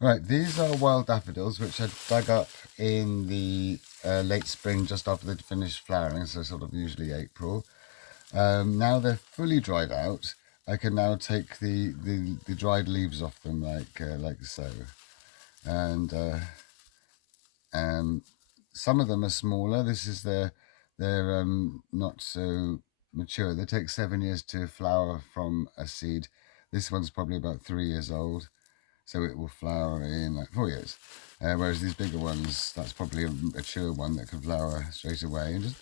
Right, these are wild daffodils which I dug up in the late spring just after they'd finished flowering, so sort of usually April. Now they're fully dried out. I can now take the dried leaves off them like so. And some of them are smaller. This is they're not so mature. They take 7 years to flower from a seed. This one's probably about 3 years old, so it will flower in like 4 years. Whereas these bigger ones, that's probably a mature one that can flower straight away. And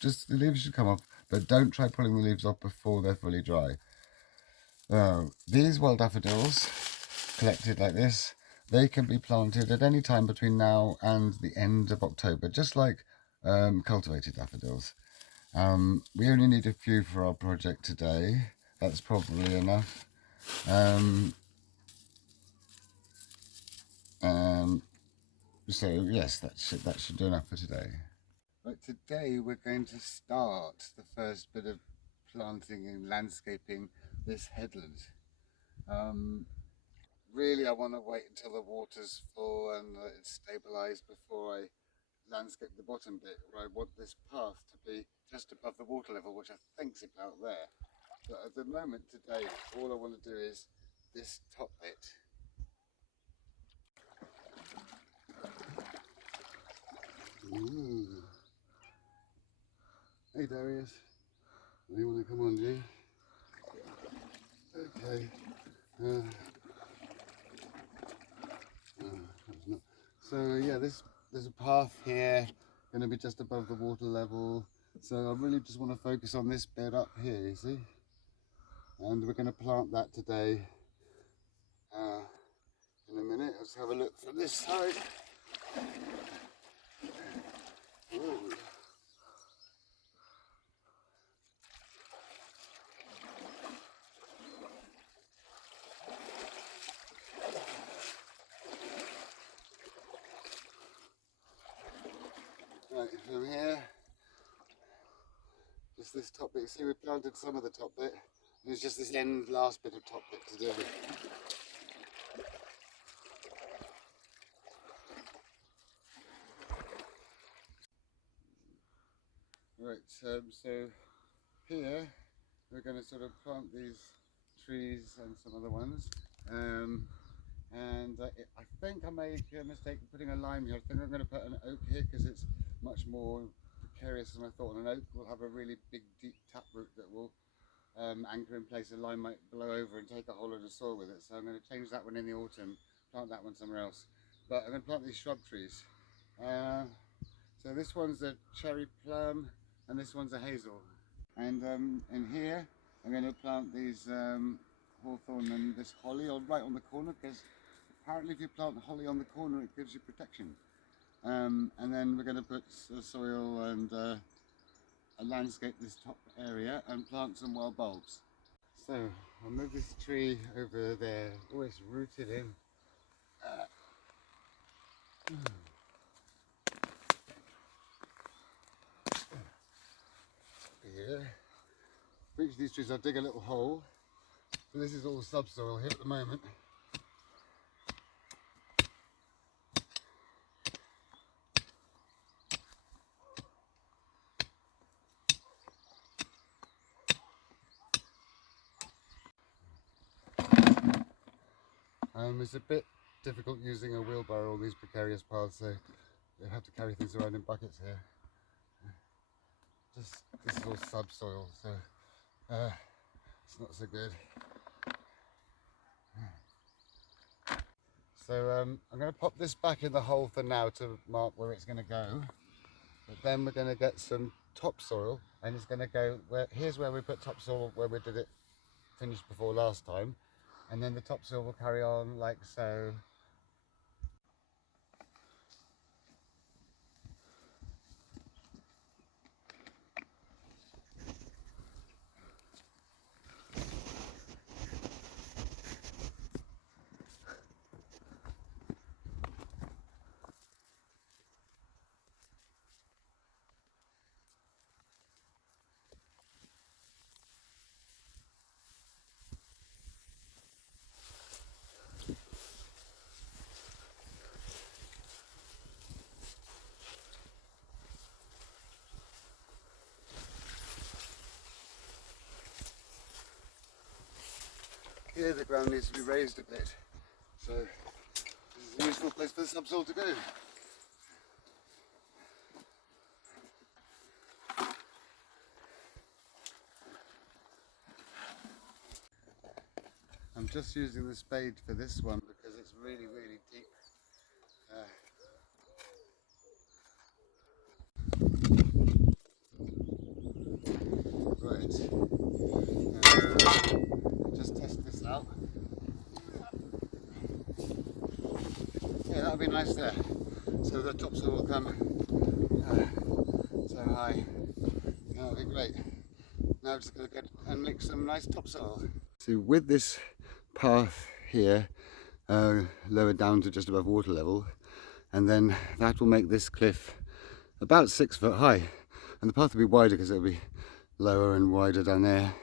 just the leaves should come off, but don't try pulling the leaves off before they're fully dry. These wild daffodils, collected like this, they can be planted at any time between now and the end of October, just like cultivated daffodils. We only need a few for our project today. That's probably enough. Um, um, so yes, that should do enough for today. But today we're going to start the first bit of planting and landscaping this headland. Um, Really, I want to wait until the water's full and it's stabilised before I landscape the bottom bit, where I want this path to be just above the water level, which I think's about there. But at the moment today, all I want to do is this top bit. Ooh. Hey Darius, you want to come on, G? Okay. Uh, so yeah, there's a path here, going to be just above the water level. So I really just want to focus on this bit up here, you see? And we're going to plant that today. In a minute, let's have a look from this side. Ooh. Right, from here, just this top bit. You see, we planted some of the top bit. There's just this last bit of top bit to do. Right, so here we're going to sort of plant these trees and some other ones. And I think I made a mistake in putting a lime here. I think I'm going to put an oak here because it's much more precarious than I thought. And an oak will have a really big, deep taproot that will anchor in place. A lime might blow over and take a whole lot of soil with it. So I'm going to change that one in the autumn, plant that one somewhere else. But I'm going to plant these shrub trees. So this one's a cherry plum and this one's a hazel. And in here, I'm going to plant these hawthorn and this holly right on the corner, because apparently if you plant holly on the corner, it gives you protection. And then we're going to put soil and landscape this top area and plant some wild bulbs. So I'll move this tree over there. Oh, it's rooted in. Here. For each of these trees, I'll dig a little hole. So this is all subsoil here at the moment. It's a bit difficult using a wheelbarrow on these precarious paths, so you have to carry things around in buckets here. This is all subsoil, so it's not so good. So I'm going to pop this back in the hole for now to mark where it's going to go. But then we're going to get some topsoil, and it's going to go here's where we put topsoil where we did it finished before last time, and then the topsoil will carry on like so. here the ground needs to be raised a bit. So this is a useful place for the subsoil to go. I'm just using the spade for this one because it's really, really deep. Right, just test this out. Yeah, that'll be nice there. So the topsoil will come so high. That'll be great. Now I'm just going to get and mix some nice topsoil. So with this path here, lowered down to just above water level, and then that will make this cliff about 6 foot high, and the path will be wider because it'll be lower and wider down there,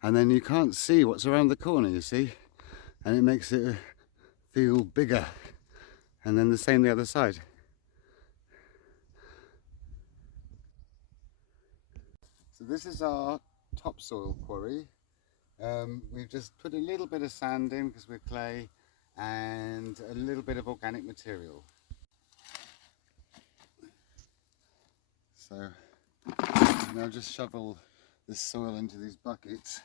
and then you can't see what's around the corner, you see, and it makes it feel bigger. And then the same the other side. So this is our topsoil quarry. We've just put a little bit of sand in because we're clay, and a little bit of organic material. So now just shovel this soil into these buckets.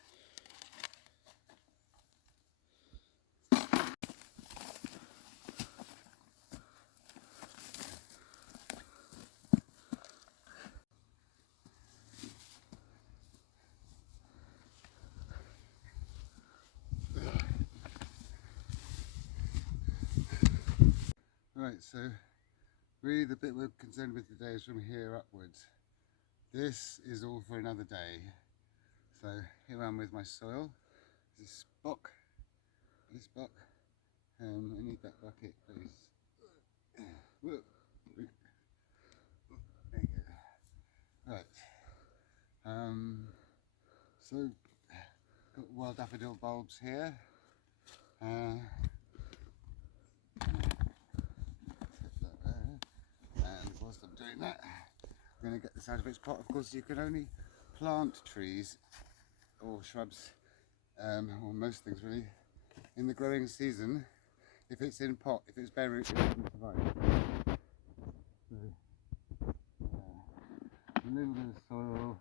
Right, so really the bit we're concerned with today is from here upwards. This is all for another day. So here I am with my soil. This buck. I need that bucket, please. There you go. Right. So got wild daffodil bulbs here. And whilst I'm doing that, I'm going to get this out of its pot. Of course, you can only plant trees or shrubs, or most things really, in the growing season if it's in pot. If it's bare root, it doesn't survive. So, a little bit of soil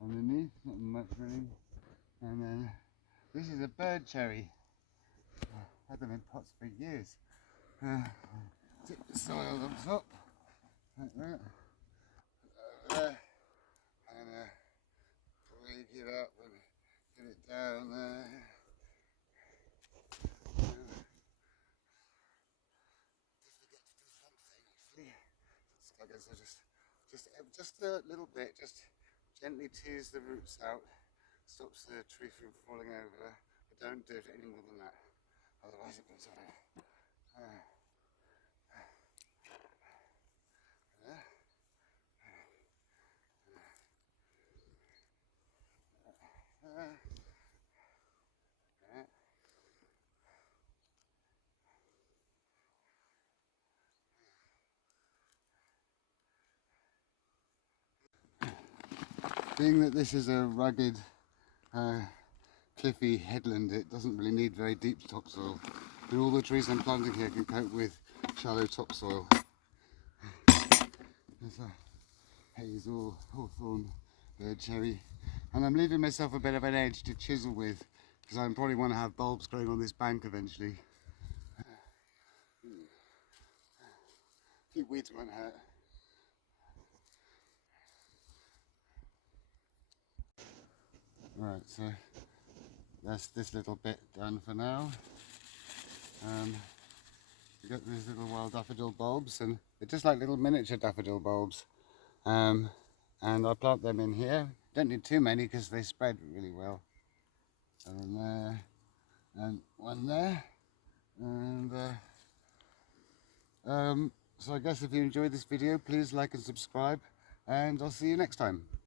underneath, not much really, and then this is a bird cherry. I've had them in pots for years. Tip the soil on top, like that, over there, and break it up and get it down there. I guess I just a little bit, just gently tease the roots out, stops the tree from falling over, but don't do it any more than that, otherwise it goes away. Being that this is a rugged, cliffy headland, it doesn't really need very deep topsoil. And all the trees I'm planting here can cope with shallow topsoil. There's a hazel, hawthorn, bird cherry. And I'm leaving myself a bit of an edge to chisel with, because I probably want to have bulbs growing on this bank eventually. A few weeds won't hurt. Right, so that's this little bit done for now. You got these little wild daffodil bulbs, and they're just like little miniature daffodil bulbs. And I plant them in here. Don't need too many because they spread really well. And there, and one there, and so I guess if you enjoyed this video, please like and subscribe, and I'll see you next time.